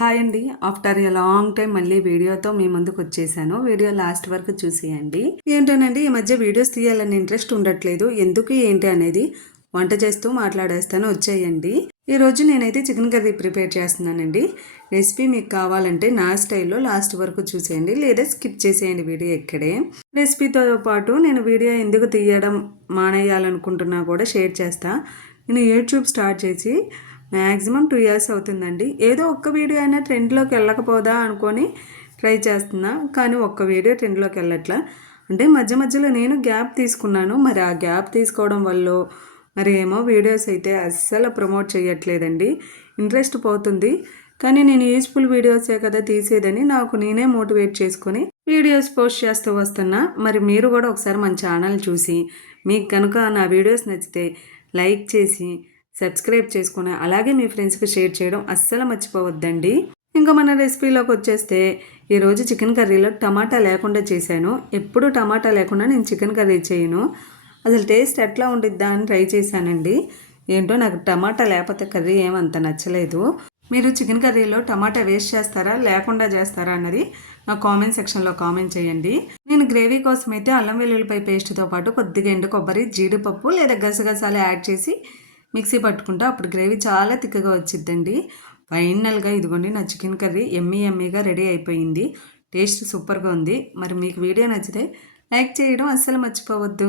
Hi అండి. After a long time మళ్ళీ వీడియోతో మీ ముందుకొచ్చేసాను. వీడియో లాస్ట్ వరకు చూసేయండి. ఏంటోనండి ఈ మధ్య వీడియోస్ తీయాలని ఇంట్రెస్ట్ ఉండట్లేదు. ఎందుకు ఏంటి అనేది వంట చేస్తూ మాట్లాడేస్తాను, వచ్చేయండి. ఈరోజు నేనైతే చికెన్ కర్రీ ప్రిపేర్ చేస్తున్నానండి. రెసిపీ మీకు కావాలంటే నా స్టైల్లో లాస్ట్ వరకు చూసేయండి, లేదా స్కిప్ చేసేయండి వీడియో ఇక్కడే. రెసిపీతో పాటు నేను వీడియో ఎందుకు తీయడం మానేయాలనుకుంటున్నా కూడా షేర్ చేస్తా. నేను యూట్యూబ్ స్టార్ట్ చేసి మ్యాక్సిమం 2 ఇయర్స్ అవుతుందండి. ఏదో ఒక్క వీడియో అయినా ట్రెండ్లోకి వెళ్ళకపోదా అనుకొని ట్రై చేస్తున్నా, కానీ ఒక్క వీడియో ట్రెండ్లోకి వెళ్ళట్లా. అంటే మధ్య మధ్యలో నేను గ్యాప్ తీసుకున్నాను. మరి ఆ గ్యాప్ తీసుకోవడం వల్ల మరి ఏమో వీడియోస్ అయితే అస్సలు ప్రమోట్ చేయట్లేదండి. ఇంట్రెస్ట్ పోతుంది. కానీ నేను యూజ్ఫుల్ వీడియోసే కదా తీసేదని నాకు నేనే మోటివేట్ చేసుకొని వీడియోస్ పోస్ట్ చేస్తూ వస్తున్నా. మరి మీరు కూడా ఒకసారి మన ఛానల్ చూసి మీకు కనుక నా వీడియోస్ నచ్చితే లైక్ చేసి సబ్స్క్రైబ్ చేసుకుని అలాగే మీ ఫ్రెండ్స్కి షేర్ చేయడం అస్సలు మర్చిపోవద్దండి. ఇంకా మన రెసిపీలోకి వచ్చేస్తే ఈరోజు చికెన్ కర్రీలో టమాటా లేకుండా చేశాను. ఎప్పుడు టమాటా లేకుండా నేను చికెన్ కర్రీ చేయను. అసలు టేస్ట్ ఎట్లా ఉండిద్దా అని ట్రై చేశానండి. ఏంటో నాకు టమాటా లేకపోతే కర్రీ ఏమంత నచ్చలేదు. మీరు చికెన్ కర్రీలో టమాటా వేస్ట్ చేస్తారా లేకుండా చేస్తారా అన్నది నా కామెంట్ సెక్షన్లో కామెంట్ చేయండి. నేను గ్రేవీ కోసం అయితే అల్లం వెల్లుల్లిపాయ పేస్ట్తో పాటు కొద్దిగా ఎండు కొబ్బరి, జీడిపప్పు లేదా గసగసాలు యాడ్ చేసి మిక్సీ పట్టుకుంటే అప్పుడు గ్రేవీ చాలా తిక్కగా వచ్చిద్దండి. ఫైనల్గా ఇదిగోండి నా చికెన్ కర్రీ ఎమ్మీగా రెడీ అయిపోయింది. టేస్ట్ సూపర్గా ఉంది. మరి మీకు వీడియో నచ్చితే లైక్ చేయడం అస్సలు మర్చిపోవద్దు.